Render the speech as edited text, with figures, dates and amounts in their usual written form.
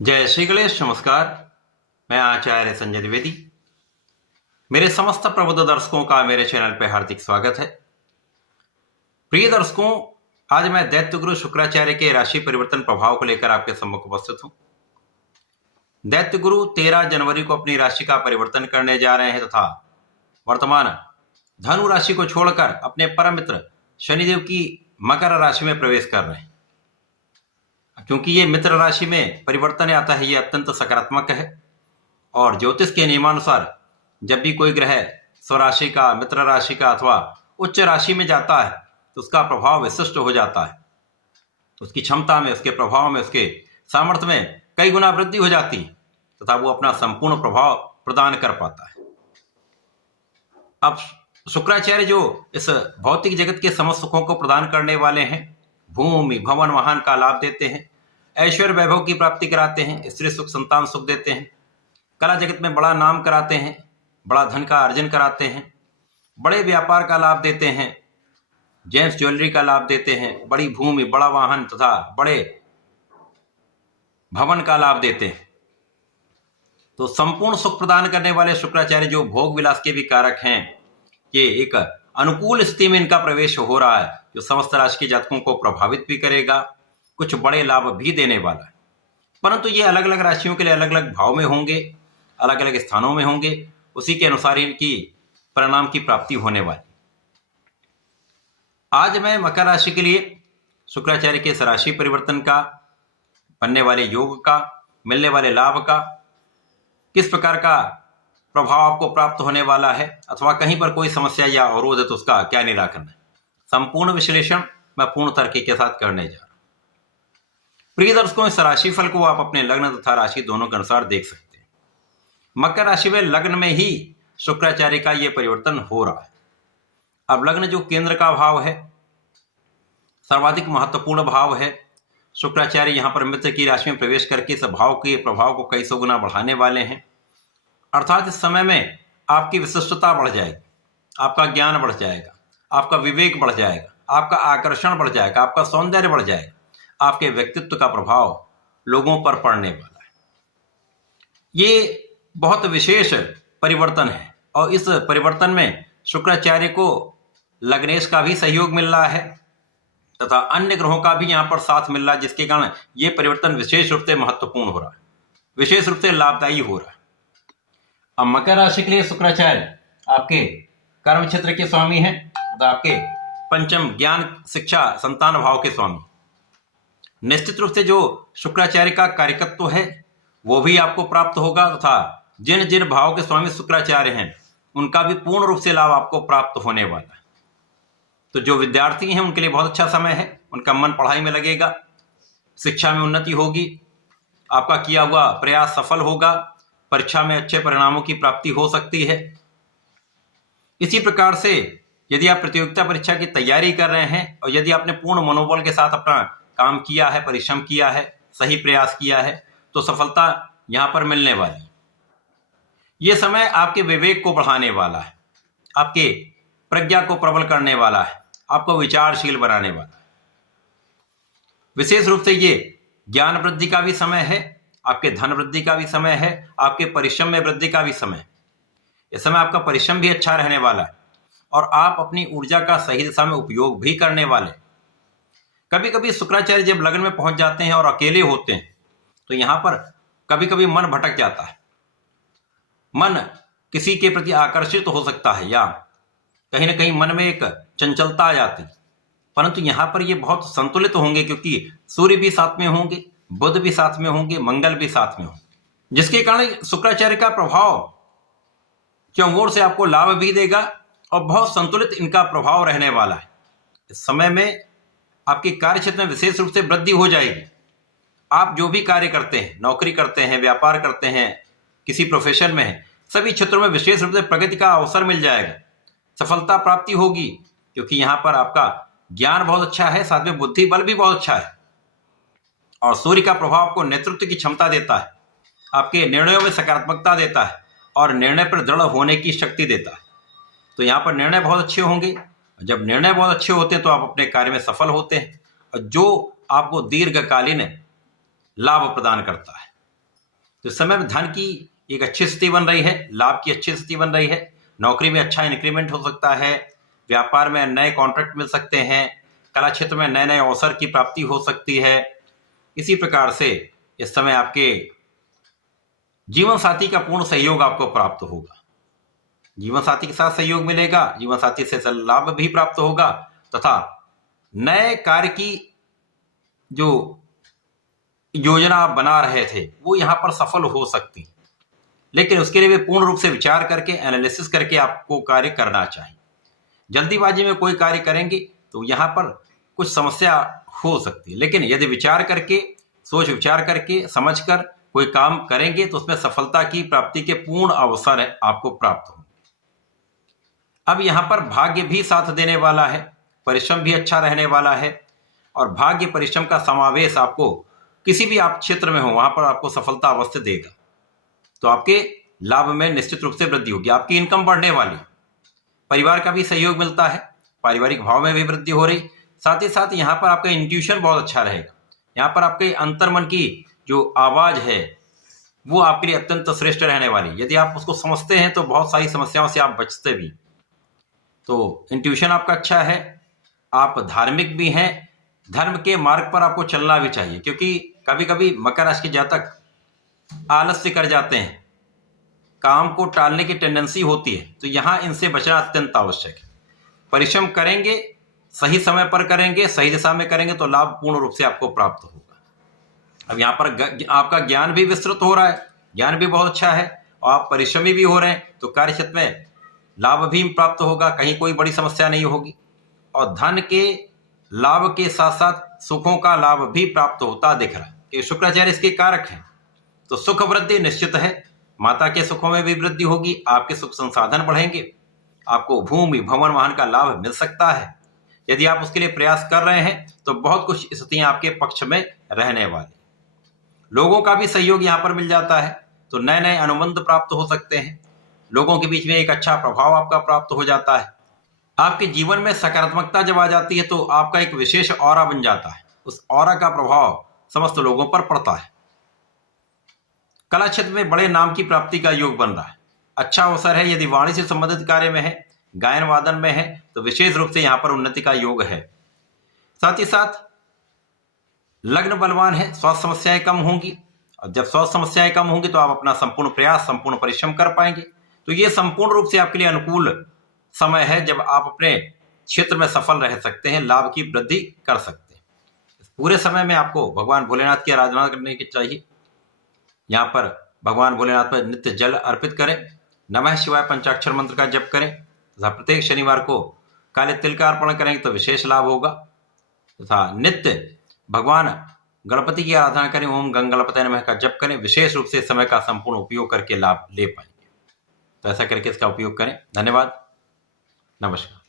जय श्री गणेश। नमस्कार। मैं आचार्य संजय द्विवेदी। मेरे समस्त प्रबुद्ध दर्शकों का मेरे चैनल पर हार्दिक स्वागत है। प्रिय दर्शकों, आज मैं दैत्य गुरु शुक्राचार्य के राशि परिवर्तन प्रभाव को लेकर आपके सम्मुख उपस्थित हूं। दैत्य गुरु 13 जनवरी को अपनी राशि का परिवर्तन करने जा रहे हैं तथा वर्तमान धनु राशि को छोड़कर अपने परम मित्र शनिदेव की मकर राशि में प्रवेश कर रहे हैं। क्योंकि ये मित्र राशि में परिवर्तन आता है, ये अत्यंत सकारात्मक है और ज्योतिष के नियमानुसार जब भी कोई ग्रह स्वराशि का, मित्र राशि का अथवा उच्च राशि में जाता है तो उसका प्रभाव विशिष्ट हो जाता है। उसकी क्षमता में, उसके प्रभाव में, उसके सामर्थ्य में कई गुना वृद्धि हो जाती है तथा वो अपना संपूर्ण प्रभाव प्रदान कर पाता है। अब शुक्राचार्य जो इस भौतिक जगत के समस्त सुखों को प्रदान करने वाले हैं, भूमि, भवन, वाहन का लाभ देते हैं, ऐश्वर्य वैभव की प्राप्ति कराते हैं, स्त्री सुख, संतान सुख देते हैं, कला जगत में बड़ा नाम कराते हैं, बड़ा धन का अर्जन कराते हैं, बड़े व्यापार का लाभ देते हैं, जेम्स ज्वेलरी का लाभ देते हैं, बड़ी भूमि, बड़ा वाहन तथा बड़े भवन का लाभ देते हैं। तो संपूर्ण सुख प्रदान करने वाले शुक्राचार्य जो भोग विलास के भी कारक हैं, ये एक अनुकूल स्थिति में इनका प्रवेश हो रहा है जो समस्त राशि के जातकों को प्रभावित भी करेगा, कुछ बड़े लाभ भी देने वाला है। परंतु ये अलग अलग राशियों के लिए अलग अलग भाव में होंगे, अलग अलग स्थानों में होंगे, उसी के अनुसार इनकी परिणाम की प्राप्ति होने वाली। आज मैं मकर राशि के लिए शुक्राचार्य के इस राशि परिवर्तन का, बनने वाले योग का, मिलने वाले लाभ का, किस प्रकार का प्रभाव आपको प्राप्त होने वाला है अथवा कहीं पर कोई समस्या या अवरोध है तो उसका क्या निराकरण है, संपूर्ण विश्लेषण मैं पूर्ण तर्क के साथ करने जा रहा हूं। प्रिय दर्शकों, इस राशि फल को आप अपने लग्न तथा राशि दोनों के अनुसार देख सकते हैं। मकर राशि में लग्न में ही शुक्राचार्य का यह परिवर्तन हो रहा है। अब लग्न जो केंद्र का भाव है, सर्वाधिक महत्वपूर्ण भाव है, शुक्राचार्य यहां पर मित्र की राशि में प्रवेश करके इस भाव के प्रभाव को कई सौ गुना बढ़ाने वाले हैं। अर्थात इस समय में आपकी विशिष्टता बढ़ जाएगी, आपका ज्ञान बढ़ जाएगा, आपका विवेक बढ़ जाएगा, आपका आकर्षण बढ़ जाएगा, आपका सौंदर्य बढ़ जाएगा, आपके व्यक्तित्व का प्रभाव लोगों पर पड़ने वाला है। ये बहुत विशेष परिवर्तन है और इस परिवर्तन में शुक्राचार्य को लग्नेश का भी सहयोग मिल रहा है तथा अन्य ग्रहों का भी यहाँ पर साथ मिल रहा है, जिसके कारण ये परिवर्तन विशेष रूप से महत्वपूर्ण हो रहा है, विशेष रूप से लाभदायी हो रहा है। अब मकर राशि के लिए शुक्राचार्य आपके कर्म क्षेत्र के स्वामी हैं तथा आपके पंचम ज्ञान, शिक्षा, संतान भाव के स्वामी। निश्चित रूप से जो शुक्राचार्य का कार्यकत्व है वो भी आपको प्राप्त होगा तथा जिन जिन भाव के स्वामी शुक्राचार्य हैं उनका भी पूर्ण रूप से लाभ आपको प्राप्त होने वाला है। तो जो विद्यार्थी हैं उनके लिए बहुत अच्छा समय है, उनका मन पढ़ाई में लगेगा, शिक्षा में उन्नति होगी, आपका किया हुआ प्रयास सफल होगा, परीक्षा में अच्छे परिणामों की प्राप्ति हो सकती है। इसी प्रकार से यदि आप प्रतियोगिता परीक्षा की तैयारी कर रहे हैं और यदि आपने पूर्ण मनोबल के साथ अपना काम किया है, परिश्रम किया है, सही प्रयास किया है तो सफलता यहां पर मिलने वाली है। यह समय आपके विवेक को बढ़ाने वाला है, आपके प्रज्ञा को प्रबल करने वाला है, आपको विचारशील बनाने वाला है। विशेष रूप से ये ज्ञान वृद्धि का भी समय है, आपके धन वृद्धि का भी समय है, आपके परिश्रम में वृद्धि का भी समय है। इस समय आपका परिश्रम भी अच्छा रहने वाला है और आप अपनी ऊर्जा का सही दिशा में उपयोग भी करने वाले। कभी कभी शुक्राचार्य जब लग्न में पहुंच जाते हैं और अकेले होते हैं तो यहां पर कभी कभी मन भटक जाता है, मन किसी के प्रति आकर्षित हो सकता है या कहीं ना कहीं मन में एक चंचलता आ जाती है। परंतु यहां पर ये बहुत संतुलित होंगे क्योंकि सूर्य भी साथ में होंगे, बुध भी साथ में होंगे, मंगल भी साथ में होंगे, जिसके कारण शुक्राचार्य का प्रभाव चौंगोर से आपको लाभ भी देगा और बहुत संतुलित इनका प्रभाव रहने वाला है। इस समय में आपके कार्य क्षेत्र में विशेष रूप से वृद्धि हो जाएगी। आप जो भी कार्य करते हैं, नौकरी करते हैं, व्यापार करते हैं, किसी प्रोफेशन में हैं, सभी क्षेत्रों में विशेष रूप से प्रगति का अवसर मिल जाएगा, सफलता प्राप्ति होगी क्योंकि यहाँ पर आपका ज्ञान बहुत अच्छा है, साथ में बुद्धि बल भी बहुत अच्छा है और सूर्य का प्रभाव आपको नेतृत्व की क्षमता देता है, आपके निर्णयों में सकारात्मकता देता है और निर्णय पर दृढ़ होने की शक्ति देता है। तो यहाँ पर निर्णय बहुत अच्छे होंगे। जब निर्णय बहुत अच्छे होते हैं तो आप अपने कार्य में सफल होते हैं और जो आपको दीर्घकालीन लाभ प्रदान करता है। तो इस समय में धन की एक अच्छी स्थिति बन रही है, लाभ की अच्छी स्थिति बन रही है, नौकरी में अच्छा इंक्रीमेंट हो सकता है, व्यापार में नए कॉन्ट्रैक्ट मिल सकते हैं, कला क्षेत्र में नए नए अवसर की प्राप्ति हो सकती है। इसी प्रकार से इस समय आपके जीवन साथी का पूर्ण सहयोग आपको प्राप्त होगा। जीवन साथी के साथ सहयोग मिलेगा, जीवन साथी से लाभ भी प्राप्त होगा तथा नए कार्य की जो योजना आप बना रहे थे वो यहाँ पर सफल हो सकती, लेकिन उसके लिए भी पूर्ण रूप से विचार करके एनालिसिस करके आपको कार्य करना चाहिए। जल्दीबाजी में कोई कार्य करेंगे तो यहाँ पर कुछ समस्या हो सकती है, लेकिन यदि विचार करके, सोच विचार करके, समझकर कोई काम करेंगे तो उसमें सफलता की प्राप्ति के पूर्ण अवसर है आपको प्राप्त होंगे। अब यहाँ पर भाग्य भी साथ देने वाला है, परिश्रम भी अच्छा रहने वाला है और भाग्य परिश्रम का समावेश आपको किसी भी आप क्षेत्र में हो वहां पर आपको सफलता अवश्य देगा। तो आपके लाभ में निश्चित रूप से वृद्धि होगी, आपकी इनकम बढ़ने वाली, परिवार का भी सहयोग मिलता है, पारिवारिक भाव में भी वृद्धि हो रही। साथ ही साथ यहाँ पर आपका इंट्यूशन बहुत अच्छा रहेगा, यहाँ पर आपके अंतर्मन की जो आवाज है वो आपके लिए अत्यंत श्रेष्ठ रहने वाली। यदि आप उसको समझते हैं तो बहुत सारी समस्याओं से आप बचते भी। तो इंट्यूशन आपका अच्छा है, आप धार्मिक भी हैं, धर्म के मार्ग पर आपको चलना भी चाहिए, क्योंकि कभी कभी मकर राशि के जातक आलस्य कर जाते हैं, काम को टालने की टेंडेंसी होती है, तो यहाँ इनसे बचना अत्यंत आवश्यक है। परिश्रम करेंगे, सही समय पर करेंगे, सही दिशा में करेंगे तो लाभ पूर्ण रूप से आपको प्राप्त होगा। अब यहाँ पर आपका ज्ञान भी विस्तृत हो रहा है, ज्ञान भी बहुत अच्छा है और आप परिश्रमी भी हो रहे हैं, तो कार्य क्षेत्र में लाभ भी प्राप्त होगा, कहीं कोई बड़ी समस्या नहीं होगी। और धन के लाभ के साथ साथ सुखों का लाभ भी प्राप्त होता दिख रहा है कि शुक्राचार्य इसके कारक हैं। तो सुख वृद्धि निश्चित है, माता के सुखों में भी वृद्धि होगी, आपके सुख संसाधन बढ़ेंगे, आपको भूमि भवन वाहन का लाभ मिल सकता है। यदि आप उसके लिए प्रयास कर रहे हैं तो बहुत कुछ स्थितियां आपके पक्ष में रहने वाली। लोगों का भी सहयोग यहाँ पर मिल जाता है, तो नए नए अनुबंध प्राप्त हो सकते हैं, लोगों के बीच में एक अच्छा प्रभाव आपका प्राप्त हो जाता है। आपके जीवन में सकारात्मकता जब आ जाती है तो आपका एक विशेष ऑरा बन जाता है, उस ऑरा का प्रभाव समस्त लोगों पर पड़ता है। कला क्षेत्र में बड़े नाम की प्राप्ति का योग बन रहा है, अच्छा अवसर है। यदि वाणी से संबंधित कार्य में है, गायन वादन में है, तो विशेष रूप से यहाँ पर उन्नति का योग है। साथ ही साथ लग्न बलवान है, स्वास्थ्य समस्याएं कम होंगी, और जब स्वास्थ्य समस्याएं कम होंगी तो आप अपना संपूर्ण प्रयास, संपूर्ण परिश्रम कर पाएंगे। तो ये संपूर्ण रूप से आपके लिए अनुकूल समय है जब आप अपने क्षेत्र में सफल रह सकते हैं, लाभ की वृद्धि कर सकते हैं। इस पूरे समय में आपको भगवान भोलेनाथ की आराधना करने की चाहिए। यहाँ पर भगवान भोलेनाथ पर नित्य जल अर्पित करें, नमः शिवाय पंचाक्षर मंत्र का जप करें तथा प्रत्येक शनिवार को काले तिल का अर्पण करेंगे तो विशेष लाभ होगा। तथा नित्य भगवान गणपति की आराधना करें, ओम गंग गणपति नमः का जप करें, विशेष रूप से इस समय का संपूर्ण उपयोग करके लाभ ले पाएंगे। तो ऐसा करके इसका उपयोग करें। धन्यवाद, नमस्कार।